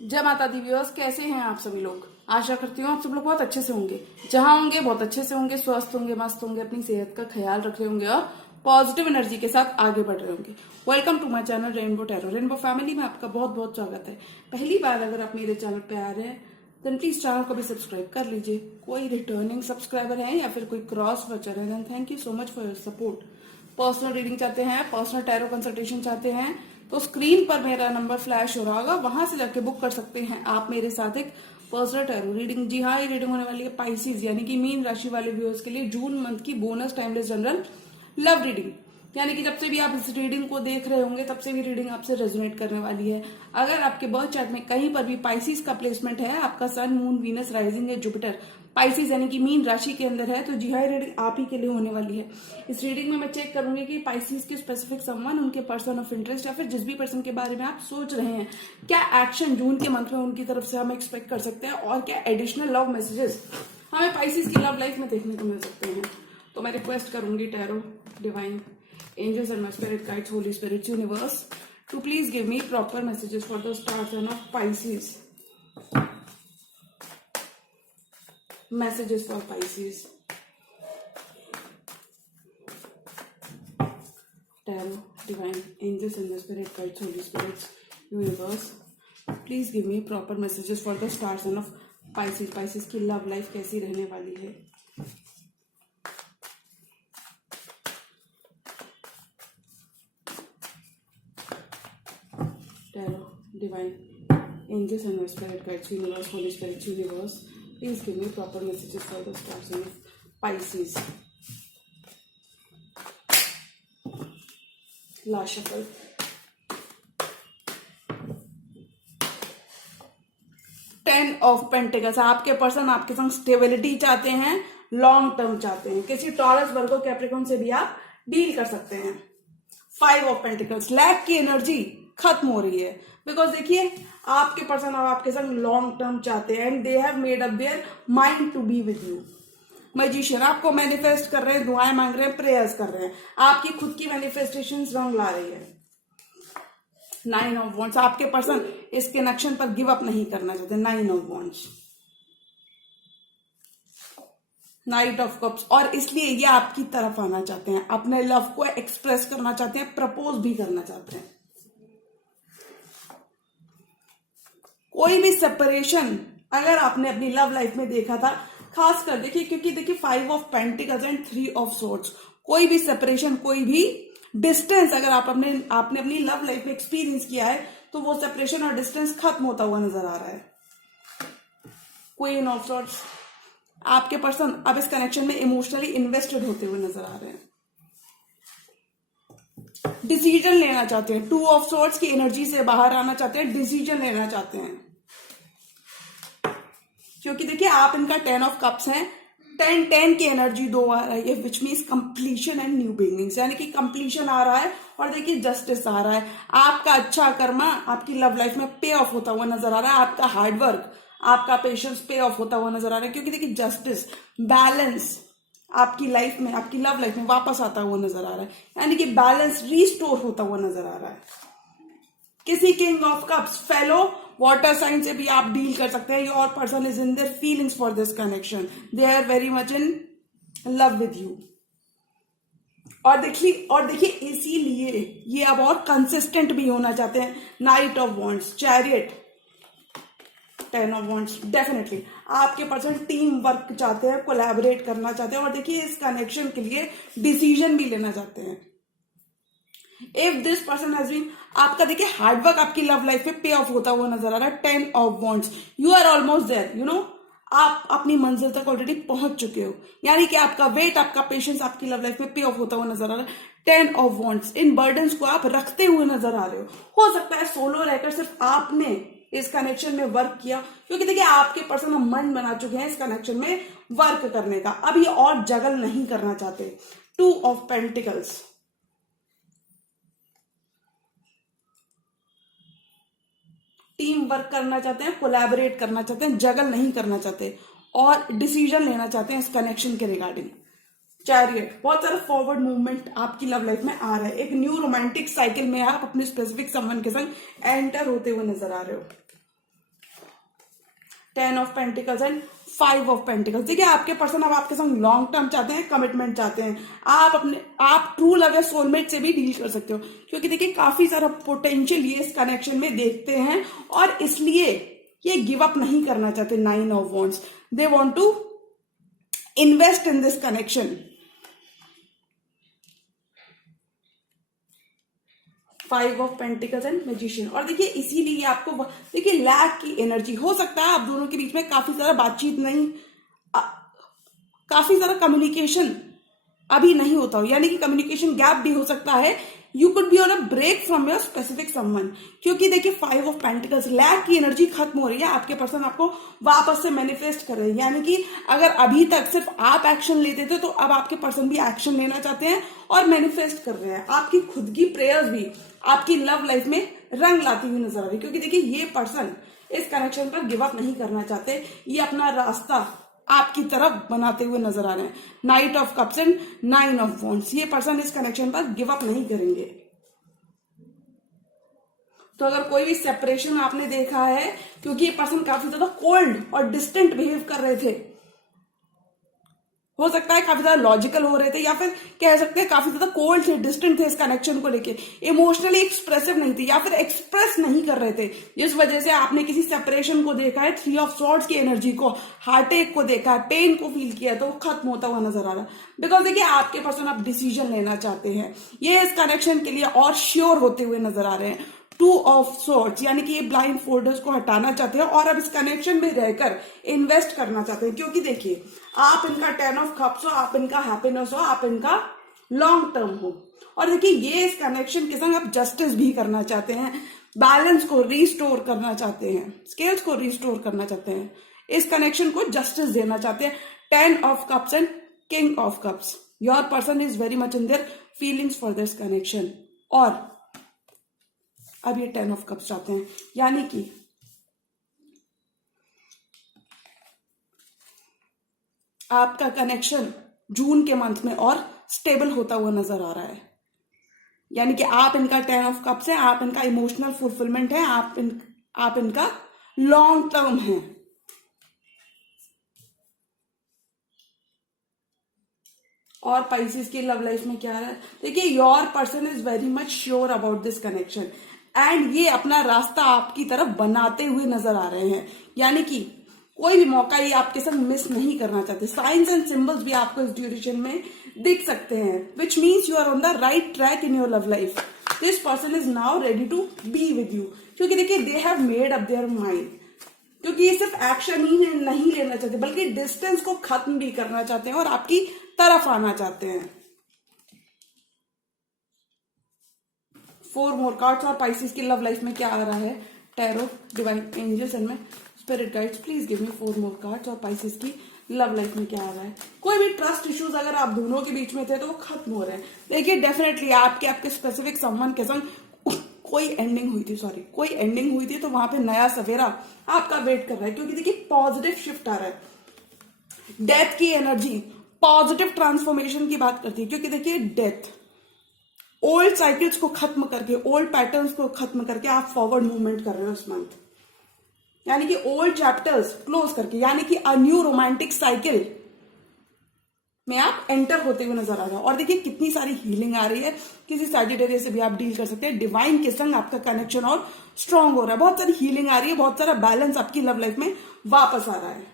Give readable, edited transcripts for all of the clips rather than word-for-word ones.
जय माता the viewers, कैसे हैं आप सभी लोग। आशा करती हूँ आप सब लोग बहुत अच्छे से होंगे। जहां होंगे बहुत अच्छे से होंगे, स्वस्थ होंगे, मस्त होंगे, अपनी सेहत का ख्याल रख रहे होंगे और पॉजिटिव एनर्जी के साथ आगे बढ़ रहे होंगे। Welcome to my channel rainbow tarot. Rainbow family में आपका बहुत बहुत स्वागत है। पहली बार अगर आप मेरे चैनल पे आ रहे हैं देन प्लीज चैनल को भी सब्सक्राइब कर लीजिए। कोई रिटर्निंग सब्सक्राइबर है या फिर कोई क्रॉस वॉचर है then thank you so much for your support. Personal reading चाहते हैं, पर्सनल टैरो कंसल्टेशन चाहते हैं तो स्क्रीन पर मेरा नंबर फ्लैश हो रहा होगा, वहां से जाके बुक कर सकते हैं आप मेरे साथ एक पर्सनल टैरो रीडिंग। जी हाँ, ये रीडिंग होने वाली है पाइसिस यानी कि मीन राशि वाले व्यूअर्स के लिए जून मंथ की bonus timeless general love reading. यानी कि जब से भी आप इस रीडिंग को देख रहे होंगे तब से भी रीडिंग आपसे रेजोनेट करने वाली है। अगर आपके बर्थ चार्ट में कहीं पर भी पाइसिस का प्लेसमेंट है, आपका सन, मून, वीनस, राइजिंग या जुपिटर पाइसिस यानी कि मीन राशि के अंदर है, तो जी हाँ, रीडिंग आप ही के लिए होने वाली है। इस रीडिंग में मैं चेक करूंगी कि पाइसिस के स्पेसिफिक समवन, उनके पर्सन ऑफ इंटरेस्ट या फिर जिस भी पर्सन के बारे में आप सोच रहे हैं, क्या एक्शन जून के मंथ में उनकी तरफ से हम एक्सपेक्ट कर सकते हैं और क्या एडिशनल लव मैसेजेस हमें पाइसिस की लव लाइफ में देखने को मिल सकते हैं। तो मैं रिक्वेस्ट करूंगी tarot, divine, angels and my spirit guides, holy spirits, universe to please give me proper messages for the star sign of Pisces. Messages for Pisces. Tarot, divine, angels and my spirit guides, holy spirits, universe, please give me proper messages for the star sign of Pisces. Pisces की love life कैसी रहने वाली है। Tarot, divine, angels and my spirit guides, universe, holy spirits, universe, please give me proper messages for the star sign of Pisces. Last shuffle. Ten of pentacles. आपके person आपके संग stability चाहते हैं, long term चाहते हैं। किसी taurus, वर्गो, Capricorn से भी आप डील कर सकते हैं। फाइव ऑफ पेंटिकल्स, लैक की एनर्जी खत्म हो रही है बिकॉज देखिए आपके पर्सन अब आपके संग लॉन्ग टर्म चाहते हैं and they have made up their mind to be with you. Magician आपको मैनिफेस्ट कर रहे हैं, दुआएं मांग रहे हैं, प्रेयर्स कर रहे हैं, आपकी खुद की मैनिफेस्टेशन रंग ला रही है। नाइन ऑफ वॉन्ड्स, आपके पर्सन इस कनेक्शन पर गिव अप नहीं करना चाहते। Nine of wands, night of cups, और इसलिए ये आपकी तरफ आना चाहते हैं, अपने लव को एक्सप्रेस करना चाहते हैं, प्रपोज भी करना चाहते हैं। कोई भी सेपरेशन अगर आपने अपनी लव लाइफ में देखा था, खासकर देखिए क्योंकि देखिए five of pentacles and three of swords, कोई भी सेपरेशन, कोई भी डिस्टेंस अगर आपने अपनी लव लाइफ में एक्सपीरियंस किया है तो वो सेपरेशन और डिस्टेंस खत्म होता हुआ नजर आ रहा है। क्वीन ऑफ सोर्ड्स, आपके पर्सन अब इस कनेक्शन में इमोशनली इन्वेस्टेड होते हुए नजर आ रहे हैं, डिसीजन लेना चाहते हैं। टू ऑफ सोर्ड्स की एनर्जी से बाहर आना चाहते हैं, डिसीजन लेना चाहते हैं क्योंकि देखिए आप इनका टेन ऑफ कप्स हैं। 10 की एनर्जी दो आ रही है which means completion and new beginnings, यानी कि कंप्लीशन आ रहा है और देखिए जस्टिस आ रहा है। आपका अच्छा कर्मा आपकी लव लाइफ में पे ऑफ होता हुआ नजर आ रहा है, आपका हार्डवर्क, आपका पेशेंस पे ऑफ होता हुआ नजर आ रहा है क्योंकि देखिए जस्टिस, बैलेंस आपकी लाइफ में, आपकी लव लाइफ में वापस आता हुआ नजर आ रहा है, यानी कि बैलेंस रीस्टोर होता हुआ नजर आ रहा है। किसी king of cups, fellow water sign से भी आप डील कर सकते हैं। Your person is in their feelings for this connection, they are very much in love with you. और देखिए इसीलिए ये अब और कंसिस्टेंट भी होना चाहते हैं। Knight of wands, chariot, ten of wands, definitely आपके पर्सन टीम वर्क चाहते हैं, कोलैबोरेट करना चाहते हैं और देखिए इस कनेक्शन के लिए डिसीजन भी लेना चाहते हैं। If this person has been, आपका देखिए हार्डवर्क आपकी लव लाइफ में पे ऑफ होता हुआ नजर आ रहा है। Ten of wands, you are almost there, you know, आप अपनी मंजिल तक ऑलरेडी पहुंच चुके हो, यानी कि आपका वेट, आपका पेशेंस आपकी लव लाइफ में पे ऑफ होता हुआ नजर आ रहा है। Ten of wands, in burdens को आप रखते हुए नजर आ रहे हो सकता है सोलो रहकर सिर्फ आपने इस कनेक्शन में वर्क किया क्योंकि देखिए आपके पर्सन मन बना चुके हैं इस कनेक्शन में वर्क करने का, अब ये और जगल नहीं करना चाहते। Two of pentacles, team work करना चाहते हैं, कोलैबोरेट करना चाहते हैं, जगल नहीं करना चाहते और डिसीजन लेना चाहते हैं इस कनेक्शन के रिगार्डिंग। चैरियट, बहुत सारा फॉरवर्ड मूवमेंट आपकी लव लाइफ में आ रहा है, एक न्यू रोमांटिक साइकिल में आप अपने स्पेसिफिक समवन के संग एंटर होते हुए नजर आ रहे हो। 10 of pentacles and 5 of pentacles. देखिए आपके पर्सन अब आपके संग लॉन्ग टर्म चाहते हैं, कमिटमेंट चाहते हैं। आप ट्रू लव या सोलमेट से भी डील कर सकते हो, क्योंकि देखिए काफी सारा पोटेंशियल ये इस कनेक्शन में देखते हैं और इसलिए ये गिव अप नहीं करना चाहते। 9 of wands, they want to invest in this connection. 5 of pentacles and magician. और देखिए इसीलिए आपको देखिए लैक की एनर्जी हो सकता है, आप दोनों के बीच में काफी सारा बातचीत नहीं, काफी सारा कम्युनिकेशन अभी नहीं होता हो, यानी कि कम्युनिकेशन गैप भी हो सकता है। You could be on a break from your specific someone, क्योंकि देखिए 5 ऑफ पेंटिकल्स, लैक की एनर्जी खत्म हो रही है। आपके पर्सन आपको वापस से मैनिफेस्ट कर रहे हैं, यानी कि अगर अभी तक सिर्फ आप एक्शन लेते थे तो अब आपके पर्सन भी एक्शन लेना चाहते हैं और मैनिफेस्ट कर रहे हैं। आपकी खुद की प्रेयर्स भी आपकी लव लाइफ में रंग लाती हुई नजर आ रही है, क्योंकि देखिए ये पर्सन इस कनेक्शन पर गिव अप नहीं करना चाहते, ये अपना रास्ता आपकी तरफ बनाते हुए नजर आ रहे हैं। 9 of cups and 9 of wands, ये पर्सन इस कनेक्शन पर गिव अप नहीं करेंगे। तो अगर कोई भी सेपरेशन आपने देखा है, क्योंकि ये पर्सन काफी ज्यादा कोल्ड और डिस्टेंट बिहेव कर रहे थे, हो सकता है काफी ज्यादा लॉजिकल हो रहे थे, या फिर कह सकते हैं काफी ज्यादा कोल्ड थे, डिस्टेंट थे इस कनेक्शन को लेके, इमोशनली एक्सप्रेसिव नहीं थे या फिर एक्सप्रेस नहीं कर रहे थे, जिस वजह से आपने किसी सेपरेशन को देखा है। 3 ऑफ सॉर्ड्स की एनर्जी को, हार्ट अटैक को देखा है, पेन को फील किया है, तो वो खत्म होता हुआ नजर आ रहा है। बिकॉज देखिए आपके पर्सन आप डिसीजन लेना चाहते हैं, ये इस कनेक्शन के लिए और श्योर होते हुए नजर आ रहे हैं। 2 ऑफ सॉर्ड्स, यानी कि ये ब्लाइंड फोल्डर्स को हटाना चाहते हैं और अब इस कनेक्शन में रहकर इन्वेस्ट करना चाहते हैं, क्योंकि देखिए आप इनका 10 ऑफ कप्स हो, आप इनका हैप्पीनेस हो, आप इनका लॉन्ग टर्म हो। और देखिए ये इस कनेक्शन के संग आप जस्टिस भी करना चाहते हैं, बैलेंस को रिस्टोर करना चाहते हैं, स्केल्स को रिस्टोर करना चाहते हैं, इस कनेक्शन को जस्टिस देना चाहते हैं। 10 of cups and king of cups, your person is very much in their feelings for this connection. और अब ये 10 ऑफ कप्स चाहते हैं, यानी कि आपका कनेक्शन जून के मंथ में और स्टेबल होता हुआ नजर आ रहा है। यानी कि आप इनका 10 ऑफ कप्स है, आप इनका इमोशनल फुलफिलमेंट है, आप इनका लॉन्ग टर्म है। और पाइसेस की लव लाइफ में क्या है, देखिए your person is very much sure about this connection and ये अपना रास्ता आपकी तरफ बनाते हुए नजर आ रहे हैं, यानी कि कोई भी मौका ये आपके साथ मिस नहीं करना चाहते। साइंस एंड सिंबल्स भी आपको इस ड्यूरेशन में दिख सकते हैं, which means you are on the right track in your love life. This person is now ready to be with you, क्योंकि देखिए they have made up their mind, क्योंकि ये सिर्फ एक्शन ही नहीं लेना चाहते बल्कि डिस्टेंस को खत्म भी करना चाहते हैं और आपकी तरफ आना चाहते हैं। 4 मोर कार्ड्स और पाइसेस की लव लाइफ में क्या आ रहा है, tarot, divine angels and spirit guides, please give me 4 more cards और पाइसेस की लव लाइफ में क्या आ रहा है। कोई भी ट्रस्ट इश्यूज अगर आप दोनों के बीच में थे तो वो खत्म हो रहे हैं। देखिए डेफिनेटली आपके स्पेसिफिक सम्मान के संग कोई एंडिंग हुई थी तो वहां पे नया सवेरा आपका वेट कर रहा है, क्योंकि देखिए पॉजिटिव शिफ्ट आ रहा है। डेथ की एनर्जी पॉजिटिव ट्रांसफॉर्मेशन की बात करती है, क्योंकि देखिए डेथ ओल्ड साइकिल्स को खत्म करके, ओल्ड पैटर्न्स को खत्म करके आप फॉरवर्ड मूवमेंट कर रहे हो इस मंथ, यानी कि ओल्ड चैप्टर्स क्लोज करके, यानी कि अ न्यू रोमांटिक साइकिल में आप एंटर होते हुए नजर आ रहे हो। और देखिए कितनी सारी हीलिंग आ रही है, किसी सैजिटेरियस से भी आप डील कर सकते हैं। डिवाइन के संग आपका कनेक्शन और स्ट्रांग हो रहा है, बहुत सारी हीलिंग आ रही है, बहुत सारा बैलेंस आपकी लव लाइफ में वापस आ रहा है।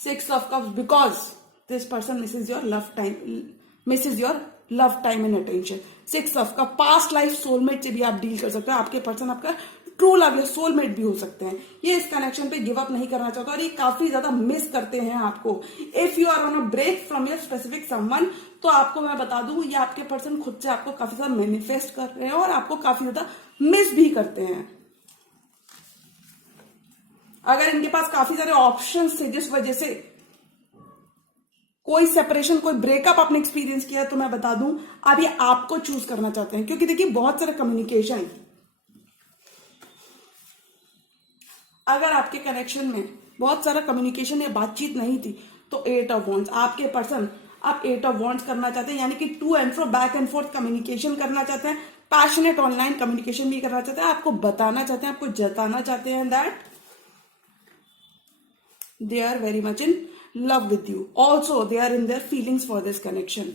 6 of cups, because this person misses your love time and attention. 6 of cup, past life soulmate से भी आप डील कर सकते हो, आपके पर्सन आपका ट्रू लव या सोलमेट भी हो सकते हैं। ये इस कनेक्शन पे गिव अप नहीं करना चाहता और ये काफी ज्यादा मिस करते हैं आपको। If you are on a break from your specific someone, तो आपको मैं बता दूं ये आपके पर्सन खुद से आपको काफी ज्यादा मैनिफेस्ट कर रहे हैं और आपको काफी ज्यादा मिस भी करते हैं। अगर इनके पास काफी सारे ऑप्शंस थे जिस वजह से कोई सेपरेशन, कोई ब्रेकअप आपने एक्सपीरियंस किया, तो मैं बता दूं अब ये आपको चूज करना चाहते हैं, क्योंकि देखिए बहुत सारा कम्युनिकेशन, अगर आपके कनेक्शन में बहुत सारा कम्युनिकेशन या बातचीत नहीं थी तो 8 ऑफ वॉन्ड्स, आपके पर्सन आप 8 ऑफ वॉन्ड्स करना चाहते हैं, यानी कि to and fro, back and forth communication करना चाहते हैं, पैशनेट ऑनलाइन कम्युनिकेशन भी करना चाहते हैं, आपको बताना चाहते हैं, आपको जताना चाहते हैं that they are very much in love with you. Also, they are in their feelings for this connection.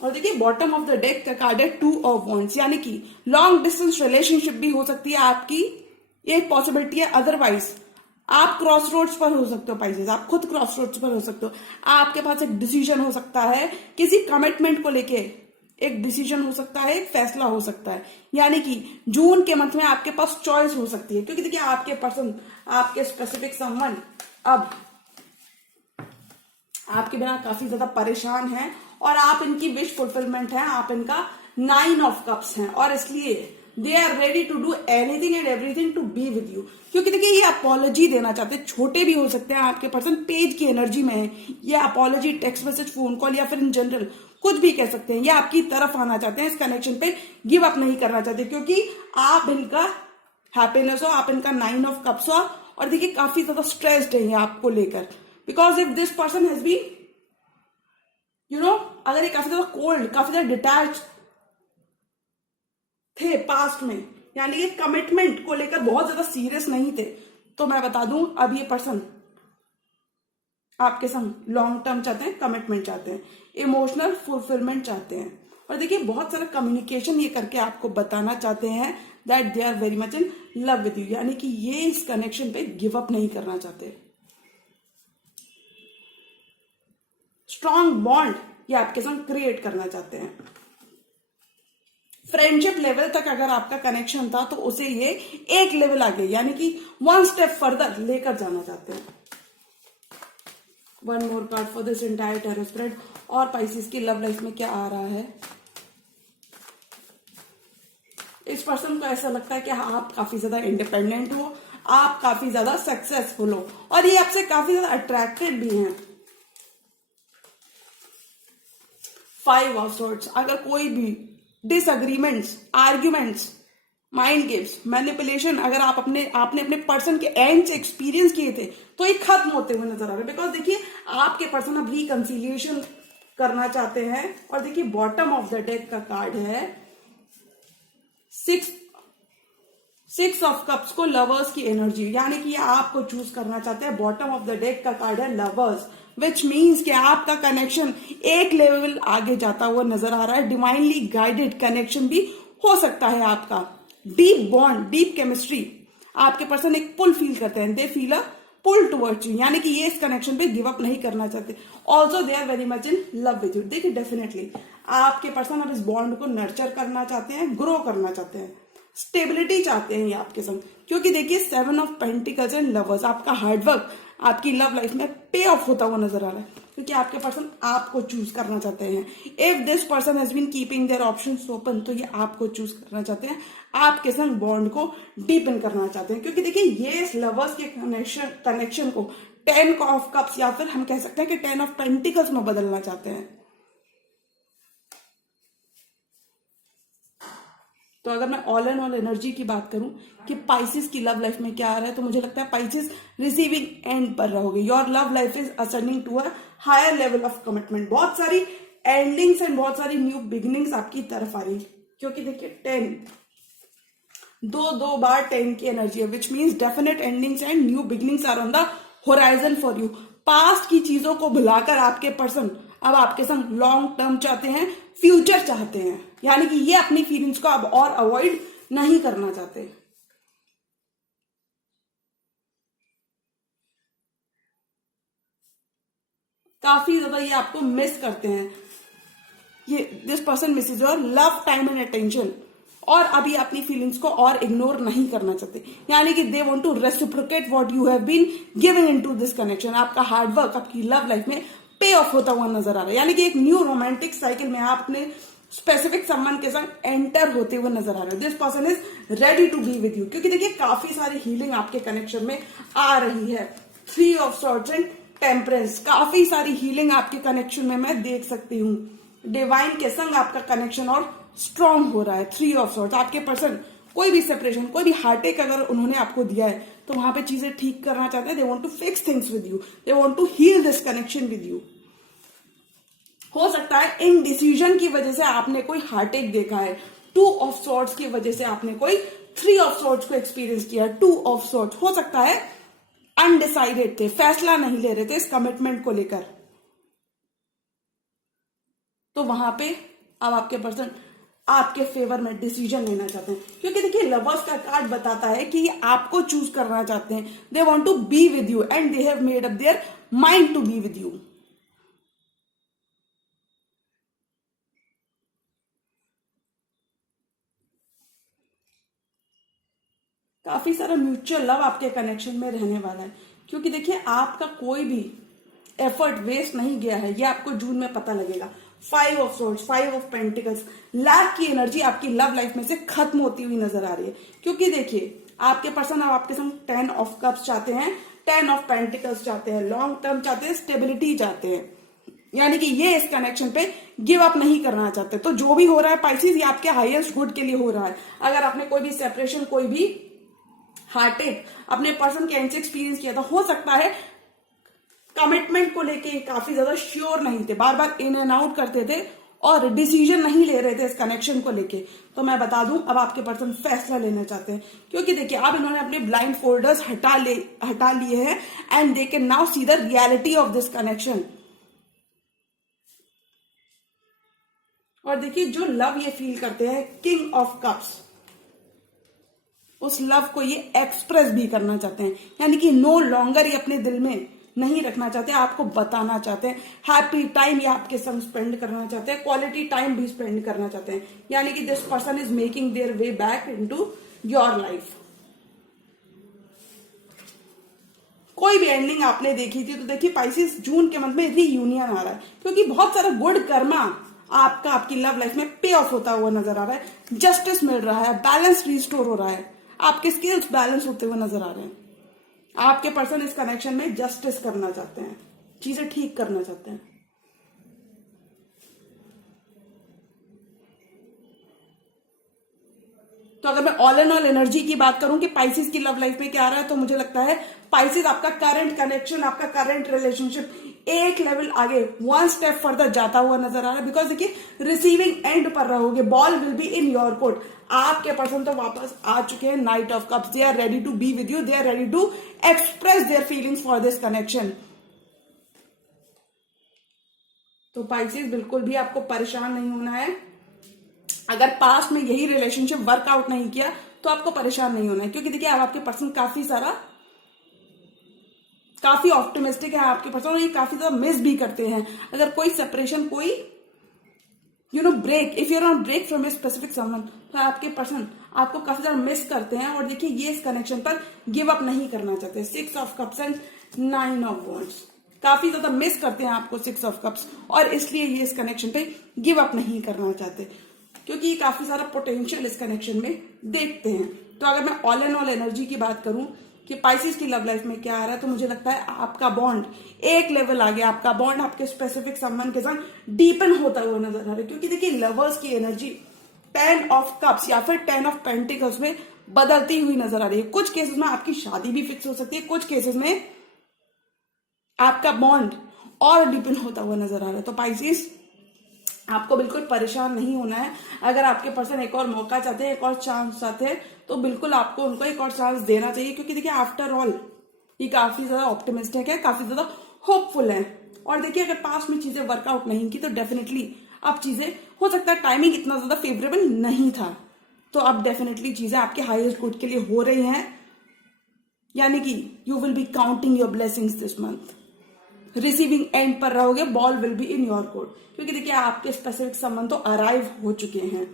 और देखिए बॉटम ऑफ द डेक का कार्ड है 2 ऑफ वॉन्ड्स, यानी कि लॉन्ग डिस्टेंस रिलेशनशिप भी हो सकती है आपकी, एक पॉसिबिलिटी है। अदरवाइज आप क्रॉस रोड्स पर हो सकते हो पाइसेस, आप खुद क्रॉस रोड्स पर हो सकते हो। आपके पास एक डिसीजन हो सकता है किसी कमिटमेंट को लेके, एक डिसीजन हो सकता है, एक फैसला हो सकता है, यानी कि जून के मंथ में आपके पास चॉइस हो सकती है। क्योंकि देखिए आपके पर्सन, आपके स्पेसिफिक समवन अब आपके बिना काफी ज्यादा परेशान हैं और आप इनकी विश फुलफिलमेंट है, आप इनका 9 ऑफ कप्स हैं और इसलिए they are ready to do anything and everything to be with you. क्योंकि देखिए ये अपॉलॉजी देना चाहते हैं, छोटे भी हो सकते हैं आपके पर्सन, पेज की एनर्जी में है, ये apology text message, phone call या फिर इन जनरल कुछ भी कह सकते हैं। ये आपकी तरफ आना चाहते हैं, इस कनेक्शन पे गिव अप नहीं करना चाहते, क्योंकि आप इनका हैप्पीनेस हो, आप इनका 9 ऑफ कप्स हो और देखिए काफी ज्यादा स्ट्रेस्ड है आपको लेकर। Because if this person has been अगर ये काफी ज्यादा कोल्ड, काफी ज्यादा डिटैच थे पास्ट में, यानी कि कमिटमेंट को लेकर बहुत ज्यादा सीरियस नहीं थे, तो मैं बता दूं अब ये पर्सन आपके संग लॉन्ग टर्म चाहते हैं, कमिटमेंट चाहते हैं, इमोशनल फुलफिलमेंट चाहते हैं। और देखिए बहुत सारा कम्युनिकेशन ये करके आपको बताना चाहते हैं that they are very much in love with you, यानी कि ये इस कनेक्शन पे गिव अप नहीं करना चाहते। स्ट्रॉन्ग बॉन्ड ये आपके संग क्रिएट करना चाहते हैं। फ्रेंडशिप लेवल तक अगर आपका कनेक्शन था तो उसे ये एक लेवल आगे, यानी कि 1 स्टेप फर्दर लेकर जाना चाहते हैं। 1 more card for this entire tarot spread. और पाइसेस की लव लाइफ में क्या आ रहा है? इस पर्सन को ऐसा लगता है कि आप काफी ज्यादा इंडिपेंडेंट हो, आप काफी ज्यादा सक्सेसफुल हो और ये आपसे काफी ज्यादा अट्रैक्टेड भी हैं। 5 ऑफ सॉर्ट्स, अगर कोई भी disagreements, arguments, mind games, manipulation अगर आपने अपने पर्सन के एंड से एक्सपीरियंस किए थे तो ये खत्म होते हुए नजर आ रहे हैं। बिकॉज देखिए आपके पर्सन अब रिकंसिलिएशन करना चाहते हैं और देखिए बॉटम ऑफ द डेक का कार्ड है 6 ऑफ कप्स को लवर्स की एनर्जी, यानी कि आपको चूज करना चाहते हैं। बॉटम ऑफ द डेक का कार्ड है लवर्स, विच मीन्स कि आपका कनेक्शन एक लेवल आगे जाता हुआ नजर आ रहा है। डिवाइनली गाइडेड कनेक्शन भी हो सकता है आपका। डीप बॉन्ड, डीप केमिस्ट्री, आपके पर्सन एक पुल फील करते हैं, they feel a pull towards you, यानी कि ये इस कनेक्शन पे गिव अप नहीं करना चाहते। Also they are very much in love with you. देखिए डेफिनेटली आपके पर्सन अब इस बॉन्ड को नर्चर करना चाहते हैं, ग्रो करना चाहते हैं, स्टेबिलिटी चाहते हैं ये आपके संग। क्योंकि देखिए 7 ऑफ पेंटिकल्स एंड लवर्स, आपका हार्डवर्क आपकी लव लाइफ में पे ऑफ होता हुआ नजर आ रहा है, क्योंकि आपके पर्सन आपको चूज करना चाहते हैं। If this person has been keeping their options open, तो ये आपको चूज करना चाहते हैं, आपके संग बॉन्ड को डीपन करना चाहते हैं। क्योंकि देखिए ये इस लवर्स के कनेक्शन को 10 ऑफ कप्स या फिर हम कह सकते हैं कि 10 ऑफ पेंटिकल्स में बदलना चाहते हैं। तो अगर मैं ऑल एंड ऑल एनर्जी की बात करूं कि पाइसेस की लव लाइफ में क्या आ रहा है, तो मुझे लगता है पाइसेस रिसीविंग एंड पर रहोगे। Your love life is ascending to a higher level of commitment. बहुत सारी एंडिंग्स एंड बहुत सारी न्यू बिगिनिंग्स आपकी तरफ आ रही है। क्योंकि देखिए 10 दो बार 10 की एनर्जी है, which means definite endings and new beginnings are on the horizon for you. Past की चीजों को भुलाकर आपके पर्सन अब आपके संग लॉन्ग टर्म चाहते हैं, फ्यूचर चाहते हैं, यानी कि ये अपनी फीलिंग्स को अब और अवॉइड नहीं करना चाहते। काफी ज्यादा ये आपको मिस करते हैं। ये this person misses your love, time and attention, और अभी अपनी फीलिंग्स को और इग्नोर नहीं करना चाहते, यानी कि they want to reciprocate what you have been given into this connection. आपका हार्डवर्क आपकी लव लाइफ में पे ऑफ होता हुआ नजर आ रहा है, यानी कि एक न्यू रोमांटिक साइकिल में आप अपने स्पेसिफिक सम्मान के संग एंटर होते हुए नजर आ रहे हैं। This person is ready to be with you. क्योंकि देखिए काफी सारी हीलिंग आपके कनेक्शन में आ रही है। 3 ऑफ सॉर्ड्स एंड टेम्परेंस, काफी सारी हीलिंग आपके कनेक्शन में मैं देख सकती हूँ। डिवाइन के संग आपका कनेक्शन और स्ट्रांग हो रहा है। 3 ऑफ सॉर्ड्स, आपके पर्सन कोई भी सेपरेशन, कोई भी हार्टेक अगर उन्होंने आपको दिया है तो वहां पे चीजें ठीक करना चाहते हैं। They want to fix things with you, they want to heal this connection with you. हो सकता है इनडिसीजन की वजह से आपने कोई हार्टेक देखा है, 2 ऑफ सॉर्ड्स की वजह से आपने कोई 3 ऑफ सॉर्ड्स को एक्सपीरियंस किया, 2 ऑफ सॉर्ड्स। हो सकता है अनडिसाइडेड थे, फैसला नहीं ले रहे थे इस कमिटमेंट को लेकर। तो वहां पे अब आपके पर्सन आपके फेवर में डिसीजन लेना चाहते हैं, क्योंकि देखिए लवर्स का कार्ड बताता है कि आपको चूज करना चाहते हैं। They want to be with you and they have made up their mind to be with you. काफी सारा म्यूचुअल लव आपके कनेक्शन में रहने वाला है, क्योंकि देखिए आपका कोई भी एफर्ट वेस्ट नहीं गया है, ये आपको जून में पता लगेगा। 5 of swords, 5 of pentacles, lack की एनर्जी आपकी लव लाइफ में से खत्म होती हुई नजर आ रही है, क्योंकि देखिए आपके पर्सन अब आपके संग 10 ऑफ कप्स चाहते हैं, 10 ऑफ पेंटिकल्स चाहते हैं, लॉन्ग टर्म चाहते हैं, स्टेबिलिटी चाहते हैं, यानी कि ये इस कनेक्शन पे गिव अप नहीं करना चाहते। तो जो भी हो रहा है पाइसेस, ये आपके हाईएस्ट गुड के लिए हो रहा है। अगर आपने कोई भी सेपरेशन, कोई भी हार्टेक अपने पर्सन के एंड से एक्सपीरियंस किया था, हो सकता है कमिटमेंट को लेके काफी ज्यादा श्योर नहीं थे, बार बार इन एंड आउट करते थे और डिसीजन नहीं ले रहे थे इस कनेक्शन को लेके। तो मैं बता दूं अब आपके पर्सन फैसला लेना चाहते हैं, क्योंकि देखिए अब इन्होंने अपने ब्लाइंड फोल्डर्स हटा लिए हैं and they can now see the reality of this connection. और देखिए जो लव ये फील करते हैं, किंग ऑफ कप्स, उस लव को ये एक्सप्रेस भी करना चाहते हैं, यानी कि नो लॉन्गर ये अपने दिल में नहीं रखना चाहते, आपको बताना चाहते हैं। हैप्पी टाइम ये आपके संग स्पेंड करना चाहते हैं, क्वालिटी टाइम भी स्पेंड करना चाहते हैं, यानी कि this person is making their way back into your life. कोई भी एंडिंग आपने देखी थी तो देखिए पाइसेस जून के मंथ में रीयूनियन आ रहा है, क्योंकि बहुत सारा गुड कर्मा आपका आपकी लव लाइफ में पे ऑफ होता हुआ नजर आ रहा है, जस्टिस मिल रहा है, बैलेंस रिस्टोर हो रहा है, आपके स्किल्स बैलेंस होते हुए नजर आ रहे हैं। आपके पर्सन इस कनेक्शन में जस्टिस करना चाहते हैं, चीजें ठीक करना चाहते हैं। तो अगर मैं ऑल एंड ऑल एनर्जी की बात करूं कि पाइसेस की लव लाइफ में क्या आ रहा है, तो मुझे लगता है पाइसेस आपका करंट कनेक्शन, आपका करंट रिलेशनशिप एक लेवल आगे, 1 स्टेप फर्दर जाता हुआ नजर आ रहा है। बिकॉज देखिए रिसीविंग एंड पर रहोगे, ball will be in your court. आपके पर्सन तो वापस आ चुके हैं, knight of cups, they are ready to be with you, they are ready to express their feelings for this connection. तो पाइसेस बिल्कुल भी आपको परेशान नहीं होना है। अगर पास्ट में यही रिलेशनशिप वर्कआउट नहीं किया तो आपको परेशान नहीं होना है, क्योंकि देखिए अब आपके पर्सन काफी ऑप्टिमिस्टिक है आपके पर्सन, और ये काफी ज्यादा मिस भी करते हैं। अगर कोई सेपरेशन, कोई break, if you are on break from a specific someone, तो आपके पर्सन आपको काफी ज्यादा मिस करते हैं। और देखिए ये इस कनेक्शन पर गिव अप नहीं करना चाहते। 6 of cups and 9 of wands, काफी ज्यादा मिस करते हैं आपको 6 ऑफ कप्स, और इसलिए ये इस कनेक्शन पे गिव अप नहीं करना चाहते, क्योंकि ये काफी सारा पोटेंशियल इस कनेक्शन में देखते हैं। तो अगर मैं ऑल एंड ऑल एनर्जी की बात करूं कि पाइसेस की लव लाइफ में क्या आ रहा है, तो मुझे लगता है आपका बॉन्ड एक लेवल आ गया, आपका बॉन्ड आपके स्पेसिफिक संबंध के साथ डीपन होता हुआ नजर आ रहा है। क्योंकि देखिए लवर्स की एनर्जी 10 ऑफ कप्स या फिर 10 ऑफ पेंटिकल्स में बदलती हुई नजर आ रही है। कुछ केसेस में आपकी शादी भी फिक्स हो सकती है, कुछ केसेस में आपका बॉन्ड और डीपन होता हुआ नजर आ रहा है। तो पाइसेस आपको बिल्कुल परेशान नहीं होना है। अगर आपके पर्सन एक और मौका चाहते हैं, एक और चांस चाहते हैं, तो बिल्कुल आपको उनको एक और चांस देना चाहिए, क्योंकि देखिए आफ्टर ऑल ये काफी ज्यादा ऑप्टिमिस्टिक है, काफी ज्यादा होपफुल है। और देखिए अगर पास्ट में चीजें वर्कआउट नहीं की तो डेफिनेटली अब चीजें, हो सकता है टाइमिंग इतना ज्यादा फेवरेबल नहीं था, तो अब डेफिनेटली चीजें आपके हाईएस्ट गुड के लिए हो रही हैं, यानी कि you will be counting your blessings this month. Receiving end पर रहोगे, ball will be in your court, क्योंकि देखिए आपके स्पेसिफिक संबंध तो अराइव हो चुके हैं।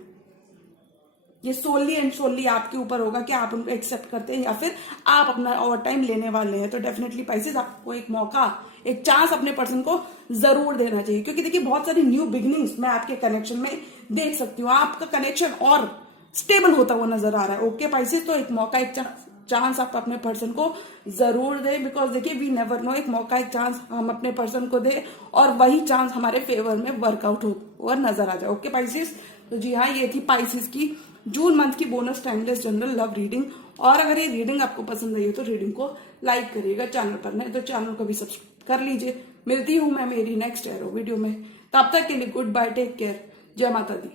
ये सोली एंड सोली आपके ऊपर होगा कि आप उनको एक्सेप्ट करते हैं या फिर आप अपना ओवर टाइम लेने वाले हैं। तो डेफिनेटली पाइसेस आपको एक मौका, एक चांस अपने पर्सन को जरूर देना चाहिए, क्योंकि देखिए बहुत सारी न्यू बिगिनिंग्स मैं आपके कनेक्शन में देख सकती हूँ। आपका कनेक्शन और स्टेबल होता हुआ नजर आ रहा है। ओके पाइसेस, तो एक मौका, एक चांस आप अपने पर्सन को जरूर दें, बिकॉज देखिए वी नेवर नो, एक मौका, एक चांस हम अपने पर्सन को दें और वही चांस हमारे फेवर में वर्कआउट हुआ नजर आ जाए। ओके पाइसेस, तो जी हाँ, ये थी पाइसेस की जून मंथ की bonus timeless general love reading. और अगर ये रीडिंग आपको पसंद आई हो तो रीडिंग को लाइक करिएगा, चैनल पर नहीं तो चैनल को भी सब्सक्राइब कर लीजिए। मिलती हूं मैं मेरी नेक्स्ट एरो वीडियो में। तब तक के लिए गुड बाय, टेक केयर, जय माता दी।